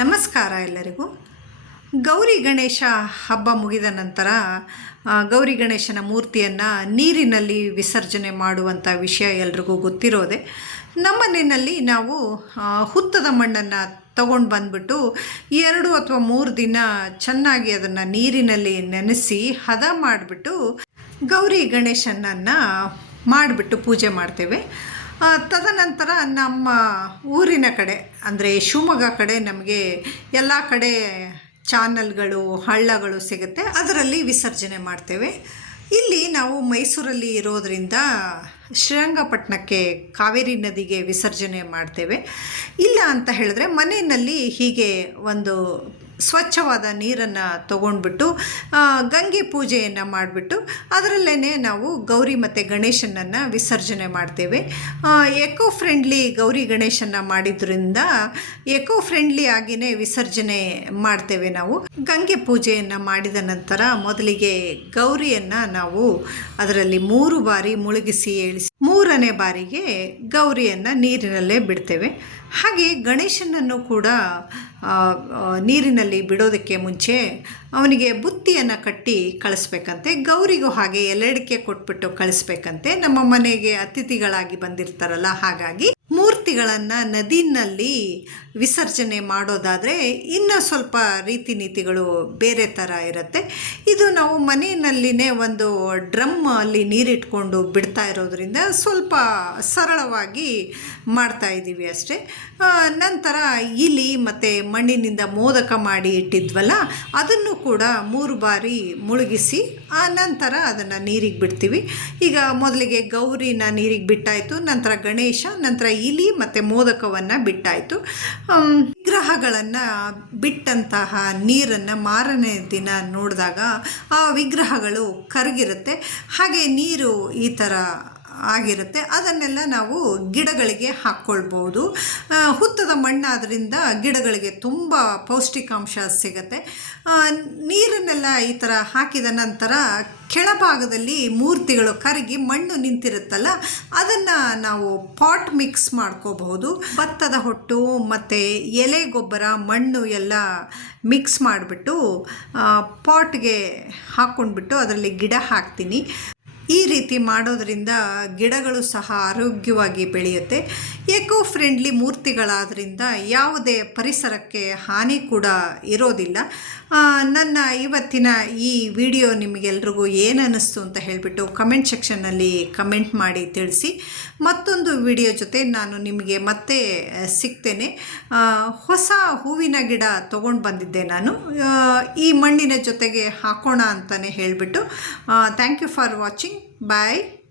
ನಮಸ್ಕಾರ ಎಲ್ಲರಿಗೂ. ಗೌರಿ ಗಣೇಶ ಹಬ್ಬ ಮುಗಿದ ನಂತರ ಗೌರಿ ಗಣೇಶನ ಮೂರ್ತಿಯನ್ನು ನೀರಿನಲ್ಲಿ ವಿಸರ್ಜನೆ ಮಾಡುವಂಥ ವಿಷಯ ಎಲ್ರಿಗೂ ಗೊತ್ತಿರೋದೆ. ನಮ್ಮನೆಯಲ್ಲಿ ನಾವು ಹುತ್ತದ ಮಣ್ಣನ್ನು ತಗೊಂಡು ಬಂದ್ಬಿಟ್ಟು ಎರಡು ಅಥವಾ ಮೂರು ದಿನ ಚೆನ್ನಾಗಿ ಅದನ್ನು ನೀರಿನಲ್ಲಿ ನೆನೆಸಿ ಹದ ಮಾಡಿಬಿಟ್ಟು ಗೌರಿ ಗಣೇಶನನ್ನು ಮಾಡಿಬಿಟ್ಟು ಪೂಜೆ ಮಾಡ್ತೇವೆ. ತದನಂತರ ನಮ್ಮ ಊರಿನ ಕಡೆ, ಅಂದರೆ ಶಿವಮೊಗ್ಗ ಕಡೆ ನಮಗೆ ಎಲ್ಲ ಕಡೆ ಚಾನಲ್ಗಳು, ಹಳ್ಳಗಳು ಸಿಗುತ್ತೆ. ಅದರಲ್ಲಿ ವಿಸರ್ಜನೆ ಮಾಡ್ತೇವೆ. ಇಲ್ಲಿ ನಾವು ಮೈಸೂರಲ್ಲಿ ಇರೋದರಿಂದ ಶ್ರೀರಂಗಪಟ್ಟಣಕ್ಕೆ ಕಾವೇರಿ ನದಿಗೆ ವಿಸರ್ಜನೆ ಮಾಡ್ತೇವೆ. ಇಲ್ಲ ಅಂತ ಹೇಳಿದ್ರೆ ಮನೆಯಲ್ಲಿ ಹೀಗೆ ಒಂದು ಸ್ವಚ್ಛವಾದ ನೀರನ್ನು ತಗೊಂಡ್ಬಿಟ್ಟು ಗಂಗೆ ಪೂಜೆಯನ್ನು ಮಾಡಿಬಿಟ್ಟು ಅದರಲ್ಲೇ ನಾವು ಗೌರಿ ಮತ್ತು ಗಣೇಶನನ್ನು ವಿಸರ್ಜನೆ ಮಾಡ್ತೇವೆ. ಎಕೋ ಫ್ರೆಂಡ್ಲಿ ಗೌರಿ ಗಣೇಶನ ಮಾಡಿದ್ರಿಂದ ಎಕೋ ಫ್ರೆಂಡ್ಲಿ ಆಗಿಯೇ ವಿಸರ್ಜನೆ ಮಾಡ್ತೇವೆ ನಾವು. ಗಂಗೆ ಪೂಜೆಯನ್ನು ಮಾಡಿದ ನಂತರ ಮೊದಲಿಗೆ ಗೌರಿಯನ್ನು ನಾವು ಅದರಲ್ಲಿ ಮೂರು ಬಾರಿ ಮುಳುಗಿಸಿ ಏಳಿಸಿ ಮೂರನೇ ಬಾರಿಗೆ ಗೌರಿಯನ್ನು ನೀರಿನಲ್ಲೇ ಬಿಡ್ತೇವೆ. ಹಾಗೆ ಗಣೇಶನನ್ನು ಕೂಡ ನೀರಿನಲ್ಲಿ ಬಿಡೋದಕ್ಕೆ ಮುಂಚೆ ಅವನಿಗೆ ಬುತ್ತಿಯನ್ನು ಕಟ್ಟಿ ಕಳಿಸ್ಬೇಕಂತೆ. ಗೌರಿಗೂ ಹಾಗೆ ಎಲೆಡಿಕೆ ಕೊಟ್ಬಿಟ್ಟು ಕಳಿಸ್ಬೇಕಂತೆ. ನಮ್ಮ ಮನೆಗೆ ಅತಿಥಿಗಳಾಗಿ ಬಂದಿರ್ತಾರಲ್ಲ, ಹಾಗಾಗಿ ಮೂರ್ತಿಗಳನ್ನು ನದಿನಲ್ಲಿ ವಿಸರ್ಜನೆ ಮಾಡೋದಾದರೆ ಇನ್ನೂ ಸ್ವಲ್ಪ ರೀತಿ ನೀತಿಗಳು ಬೇರೆ ಥರ ಇರುತ್ತೆ. ಇದು ನಾವು ಮನೆಯಲ್ಲಿನೇ ಒಂದು ಡ್ರಮ್ ಅಲ್ಲಿ ನೀರಿಟ್ಕೊಂಡು ಬಿಡ್ತಾ ಇರೋದ್ರಿಂದ ಸ್ವಲ್ಪ ಸರಳವಾಗಿ ಮಾಡ್ತಾ ಇದ್ದೀವಿ ಅಷ್ಟೇ. ನಂತರ ಇಲಿ ಮತ್ತು ಮಣ್ಣಿನಿಂದ ಮೋದಕ ಮಾಡಿ ಇಟ್ಟಿದ್ವಲ್ಲ, ಅದನ್ನು ಕೂಡ ಮೂರು ಬಾರಿ ಮುಳುಗಿಸಿ, ಆ ನಂತರ ಅದನ್ನು ನೀರಿಗೆ ಬಿಡ್ತೀವಿ. ಈಗ ಮೊದಲಿಗೆ ಗೌರಿನ ನೀರಿಗೆ ಬಿಟ್ಟಾಯಿತು, ನಂತರ ಗಣೇಶ, ನಂತರ ಇಲಿ ಮತ್ತು ಮೋದಕವನ್ನು ಬಿಟ್ಟಾಯಿತು. ವಿಗ್ರಹಗಳನ್ನು ಬಿಟ್ಟಂತಹ ನೀರನ್ನು ಮಾರನೇ ದಿನ ನೋಡಿದಾಗ ಆ ವಿಗ್ರಹಗಳು ಕರಗಿರುತ್ತೆ. ಹಾಗೆ ನೀರು ಈ ಥರ ಆಗಿರುತ್ತೆ. ಅದನ್ನೆಲ್ಲ ನಾವು ಗಿಡಗಳಿಗೆ ಹಾಕ್ಕೊಳ್ಬೋದು. ಹುತ್ತದ ಮಣ್ಣಾದ್ರಿಂದ ಗಿಡಗಳಿಗೆ ತುಂಬ ಪೌಷ್ಟಿಕಾಂಶ ಸಿಗುತ್ತೆ. ನೀರನ್ನೆಲ್ಲ ಈ ಥರ ಹಾಕಿದ ನಂತರ ಕೆಳಭಾಗದಲ್ಲಿ ಮೂರ್ತಿಗಳು ಕರಗಿ ಮಣ್ಣು ನಿಂತಿರುತ್ತಲ್ಲ, ಅದನ್ನು ನಾವು ಪಾಟ್ ಮಿಕ್ಸ್ ಮಾಡ್ಕೋಬಹುದು. ಭತ್ತದ ಹೊಟ್ಟು ಮತ್ತು ಎಲೆ ಗೊಬ್ಬರ, ಮಣ್ಣು ಎಲ್ಲ ಮಿಕ್ಸ್ ಮಾಡಿಬಿಟ್ಟು ಪಾಟ್ಗೆ ಹಾಕ್ಕೊಂಡ್ಬಿಟ್ಟು ಅದರಲ್ಲಿ ಗಿಡ ಹಾಕ್ತೀನಿ. ಈ ರೀತಿ ಮಾಡೋದರಿಂದ ಗಿಡಗಳು ಸಹ ಆರೋಗ್ಯವಾಗಿ ಬೆಳೆಯುತ್ತೆ. ಎಕೋ ಫ್ರೆಂಡ್ಲಿ ಮೂರ್ತಿಗಳಾದ್ರಿಂದ ಯಾವುದೇ ಪರಿಸರಕ್ಕೆ ಹಾನಿ ಕೂಡ ಇರೋದಿಲ್ಲ. ನನ್ನ ಇವತ್ತಿನ ಈ ವಿಡಿಯೋ ನಿಮಗೆಲ್ರಿಗೂ ಏನು ಅನ್ನಿಸ್ತು ಅಂತ ಹೇಳಿಬಿಟ್ಟು ಕಮೆಂಟ್ ಸೆಕ್ಷನ್ನಲ್ಲಿ ಕಮೆಂಟ್ ಮಾಡಿ ತಿಳಿಸಿ. ಮತ್ತೊಂದು ವಿಡಿಯೋ ಜೊತೆ ನಾನು ನಿಮಗೆ ಮತ್ತೆ ಸಿಗ್ತೇನೆ. ಹೊಸ ಹೂವಿನ ಗಿಡ ತೊಗೊಂಡು ಬಂದಿದ್ದೆ ನಾನು. ಈ ಮಣ್ಣಿನ ಜೊತೆಗೆ ಹಾಕೋಣ ಅಂತಲೇ ಹೇಳಿಬಿಟ್ಟು. Thank you for watching by